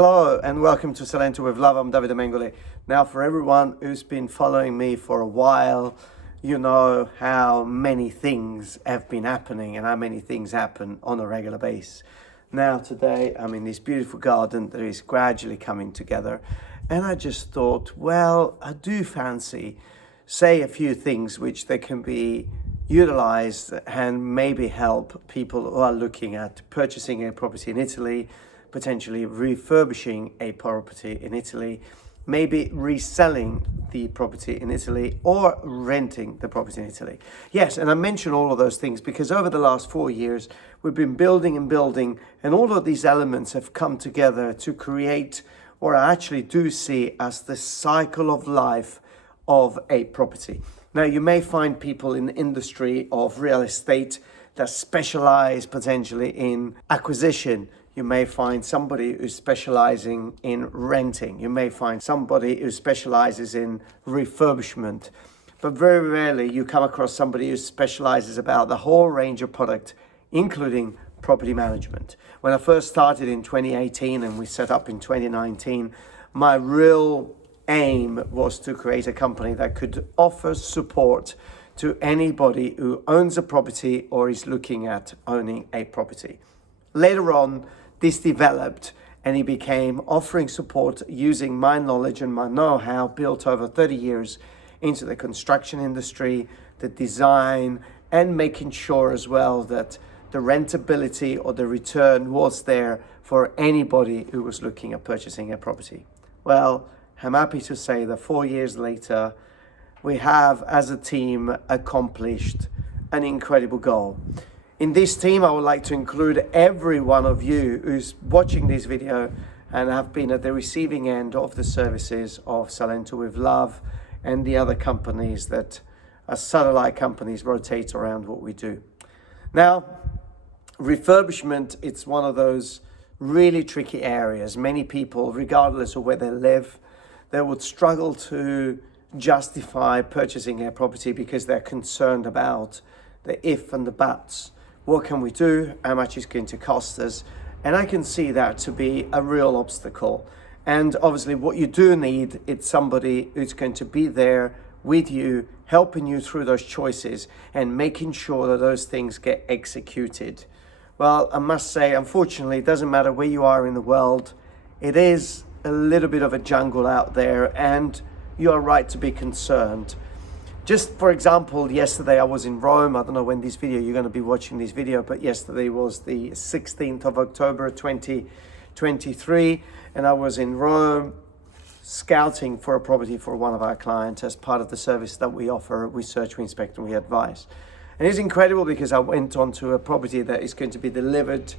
Hello and welcome to Salento with Love. I'm Davide Mengoli. Now, for everyone who's been following me for a while, you know how many things have been happening and how many things happen on a regular basis. Now, today, I'm in this beautiful garden that is gradually coming together. And I just thought, well, I do fancy say a few things which they can be utilized and maybe help people who are looking at purchasing a property in Italy, potentially refurbishing a property in Italy, maybe reselling the property in Italy or renting the property in Italy. Yes, and I mention all of those things because over the last 4 years, we've been building and all of these elements have come together to create what I actually do see as the cycle of life of a property. Now, you may find people in the industry of real estate that specialize potentially in acquisition. You may find somebody who's specializing in renting. You may find somebody who specializes in refurbishment. But very rarely you come across somebody who specializes about the whole range of product, including property management. When I first started in 2018 and we set up in 2019, my real aim was to create a company that could offer support to anybody who owns a property or is looking at owning a property. Later on, this developed and it became offering support using my knowledge and my know-how built over 30 years into the construction industry, the design, and making sure as well that the rentability or the return was there for anybody who was looking at purchasing a property. Well, I'm happy to say that 4 years later, we have as a team accomplished an incredible goal. In this team, I would like to include every one of you who's watching this video and have been at the receiving end of the services of Salento with Love and the other companies that as satellite companies rotate around what we do. Now, refurbishment, it's one of those really tricky areas. Many people, regardless of where they live, they would struggle to justify purchasing a property because they're concerned about the if and the buts. What can we do? How much is going to cost us? And I can see that to be a real obstacle. And obviously what you do need is somebody who's going to be there with you, helping you through those choices and making sure that those things get executed. Well, I must say, unfortunately, it doesn't matter where you are in the world. It is a little bit of a jungle out there and you are right to be concerned. Just for example, yesterday I was in Rome. I don't know when you're going to be watching this video, but yesterday was the 16th of October, 2023. And I was in Rome scouting for a property for one of our clients as part of the service that we offer. We search, we inspect, and we advise. And it's incredible because I went onto a property that is going to be delivered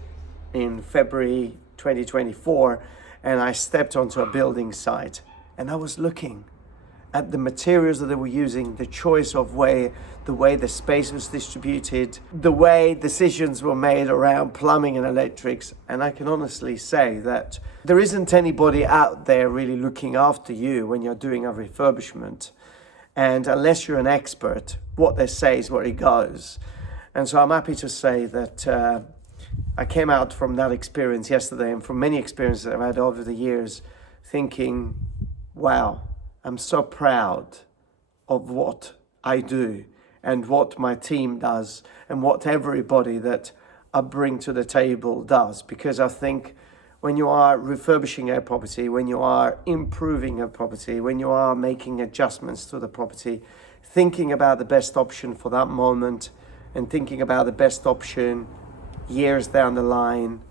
in February 2024. And I stepped onto a building site and I was looking at the materials that they were using, the choice of the way the space was distributed, the way decisions were made around plumbing and electrics. And I can honestly say that there isn't anybody out there really looking after you when you're doing a refurbishment. And unless you're an expert, what they say is where it goes. And so I'm happy to say that I came out from that experience yesterday and from many experiences I've had over the years thinking, wow, I'm so proud of what I do and what my team does and what everybody that I bring to the table does. Because I think when you are refurbishing a property, when you are improving a property, when you are making adjustments to the property, thinking about the best option for that moment and thinking about the best option years down the line,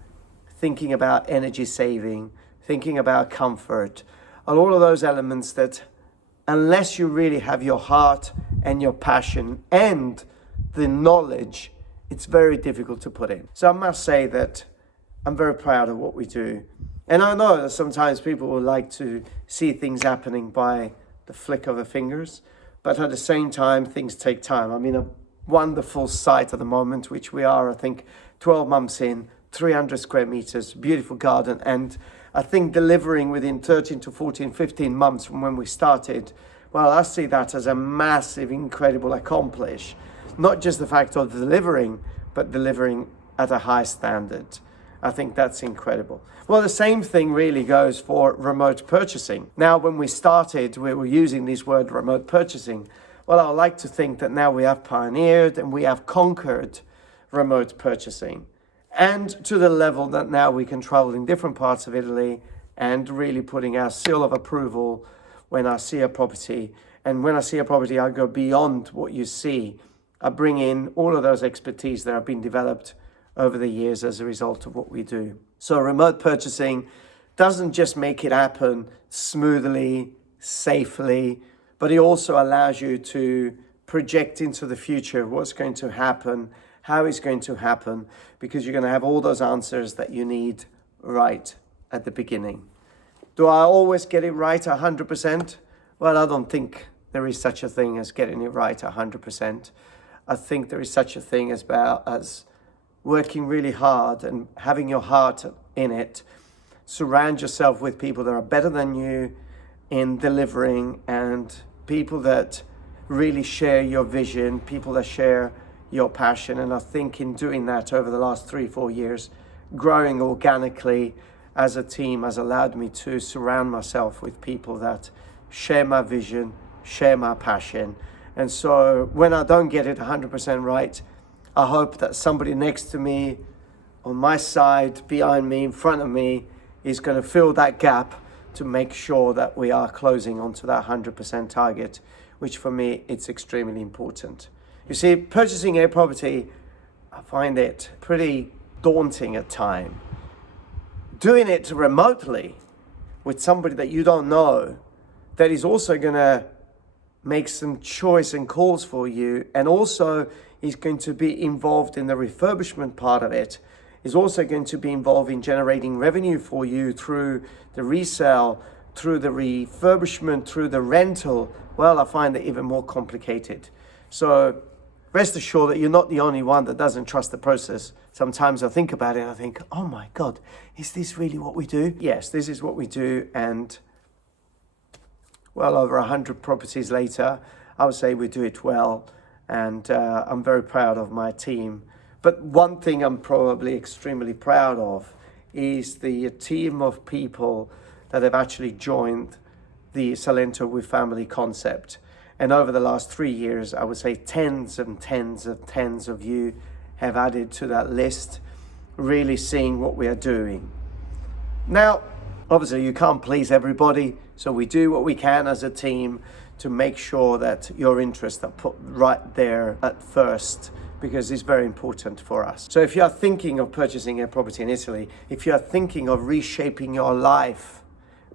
thinking about energy saving, thinking about comfort, and all of those elements that unless you really have your heart and your passion and the knowledge, it's very difficult to put in. So I must say that I'm very proud of what we do. And I know that sometimes people would like to see things happening by the flick of the fingers, but at the same time, things take time. I'm in a wonderful site at the moment, which we are, I think, 12 months in, 300 square meters, beautiful garden. And I think delivering within 13 to 14, 15 months from when we started, well, I see that as a massive, incredible accomplish. Not just the fact of delivering, but delivering at a high standard. I think that's incredible. Well, the same thing really goes for remote purchasing. Now, when we started, we were using this word remote purchasing. Well, I like to think that now we have pioneered and we have conquered remote purchasing, and to the level that now we can travel in different parts of Italy and really putting our seal of approval when I see a property. And when I see a property, I go beyond what you see. I bring in all of those expertise that have been developed over the years as a result of what we do. So remote purchasing doesn't just make it happen smoothly, safely, but it also allows you to project into the future what's going to happen, how it's going to happen, because you're going to have all those answers that you need right at the beginning. Do I always get it right 100%? Well, I don't think there is such a thing as getting it right 100%. I think there is such a thing as working really hard and having your heart in it. Surround yourself with people that are better than you in delivering, and people that really share your vision, people that share your passion. And I think in doing that over the last 3-4 years, growing organically as a team has allowed me to surround myself with people that share my vision, share my passion. And so when I don't get it 100% right, I hope that somebody next to me, on my side, behind me, in front of me, is going to fill that gap to make sure that we are closing onto that 100% target, which for me, it's extremely important. You see, purchasing a property, I find it pretty daunting at times. Doing it remotely with somebody that you don't know, that is also going to make some choice and calls for you, and also is going to be involved in the refurbishment part of it, is also going to be involved in generating revenue for you through the resale, through the refurbishment, through the rental. Well, I find it even more complicated. So rest assured that you're not the only one that doesn't trust the process. Sometimes I think about it and I think, oh my God, is this really what we do? Yes, this is what we do. And well, over 100 properties later, I would say we do it well. And I'm very proud of my team. But one thing I'm probably extremely proud of is the team of people that have actually joined the Salento with Family concept. And over the last 3 years, I would say tens and tens and tens of you have added to that list, really seeing what we are doing. Now, obviously you can't please everybody, so we do what we can as a team to make sure that your interests are put right there at first, because it's very important for us. So if you are thinking of purchasing a property in Italy, if you are thinking of reshaping your life,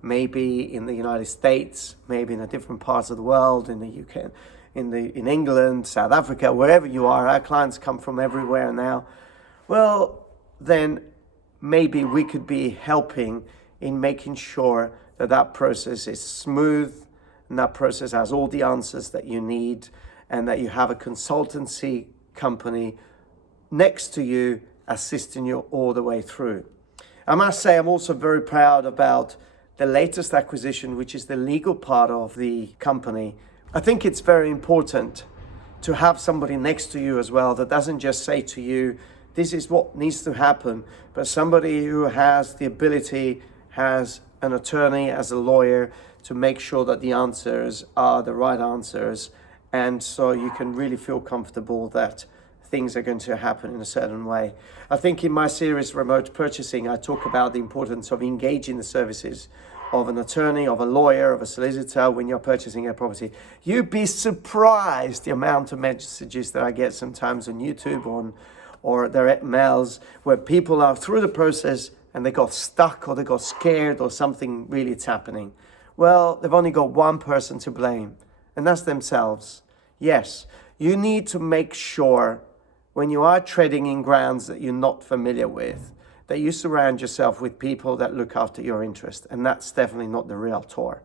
maybe in the United States, maybe in a different parts of the world, in the UK, in England, South Africa, wherever you are, our clients come from everywhere now. Well, then maybe we could be helping in making sure that that process is smooth, and that process has all the answers that you need, and that you have a consultancy company next to you assisting you all the way through. I must say I'm also very proud about the latest acquisition, which is the legal part of the company. I think it's very important to have somebody next to you as well that doesn't just say to you, this is what needs to happen, but somebody who has the ability, has an attorney, as a lawyer, to make sure that the answers are the right answers. And so you can really feel comfortable that things are going to happen in a certain way. I think in my series, Remote Purchasing, I talk about the importance of engaging the services of an attorney, of a lawyer, of a solicitor when you're purchasing a property. You'd be surprised the amount of messages that I get sometimes on YouTube or direct mails where people are through the process and they got stuck or they got scared or something really is happening. Well, they've only got one person to blame, and that's themselves. Yes, you need to make sure when you are treading in grounds that you're not familiar with, that you surround yourself with people that look after your interest. And that's definitely not the realtor.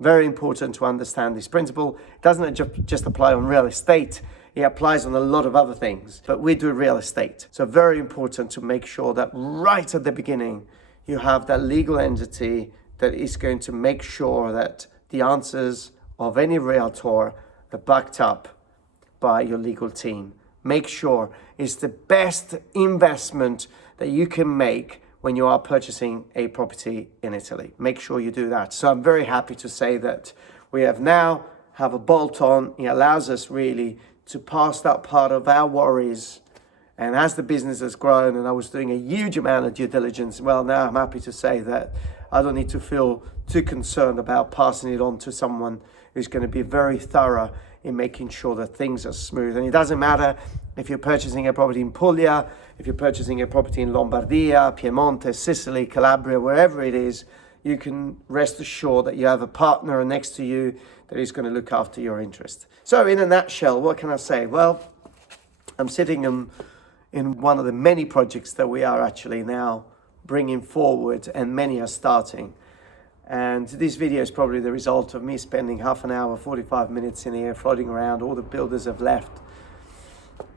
Very important to understand this principle. It doesn't just apply on real estate. It applies on a lot of other things, but we do real estate. So very important to make sure that right at the beginning, you have that legal entity that is going to make sure that the answers of any realtor are backed up by your legal team. Make sure it's the best investment that you can make when you are purchasing a property in Italy. Make sure you do that. So I'm very happy to say that we have a bolt-on. It allows us really to pass that part of our worries. And as the business has grown and I was doing a huge amount of due diligence, well, now I'm happy to say that I don't need to feel too concerned about passing it on to someone who's going to be very thorough in making sure that things are smooth. And it doesn't matter if you're purchasing a property in Puglia, if you're purchasing a property in Lombardia, Piemonte, Sicily, Calabria, wherever it is, you can rest assured that you have a partner next to you that is going to look after your interest. So in a nutshell, what can I say? Well, I'm sitting in one of the many projects that we are actually now bringing forward, and many are starting. And this video is probably the result of me spending half an hour, 45 minutes in here floating around. All the builders have left.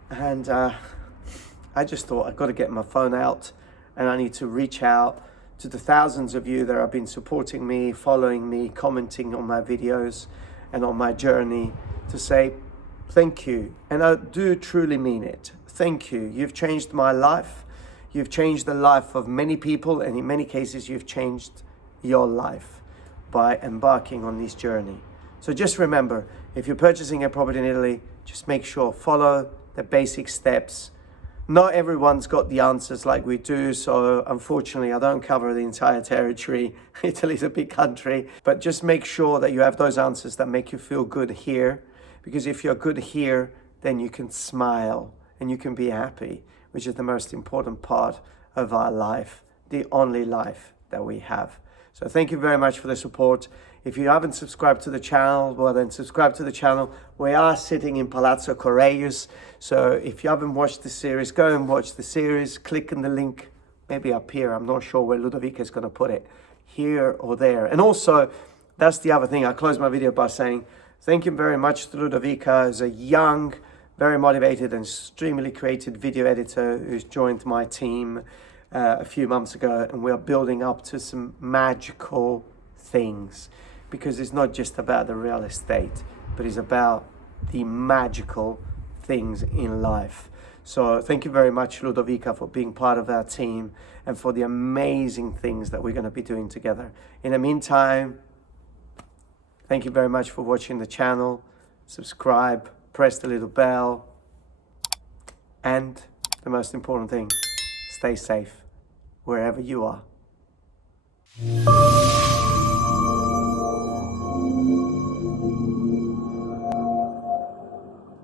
And I just thought I've got to get my phone out and I need to reach out to the thousands of you that have been supporting me, following me, commenting on my videos and on my journey, to say thank you. And I do truly mean it. Thank you. You've changed my life. You've changed the life of many people, and in many cases you've changed your life by embarking on this journey. So just remember, if you're purchasing a property in Italy, just make sure, follow the basic steps. Not everyone's got the answers like we do, so unfortunately I don't cover the entire territory. Italy's a big country, but just make sure that you have those answers that make you feel good here, because if you're good here, then you can smile and you can be happy, which is the most important part of our life, the only life that we have. So thank you very much for the support. If you haven't subscribed to the channel, well then subscribe to the channel. We are sitting in Palazzo Correios. So if you haven't watched the series, go and watch the series. Click on the link, maybe up here. I'm not sure where Ludovica is going to put it, here or there. And also, that's the other thing. I close my video by saying thank you very much to Ludovica, as a young, very motivated and extremely creative video editor who's joined my team a few months ago, and we are building up to some magical things, because it's not just about the real estate, but it's about the magical things in life. So thank you very much, Ludovica, for being part of our team and for the amazing things that we're going to be doing together. In the meantime, thank you very much for watching the channel. Subscribe, press the little bell, and the most important thing, stay safe wherever you are.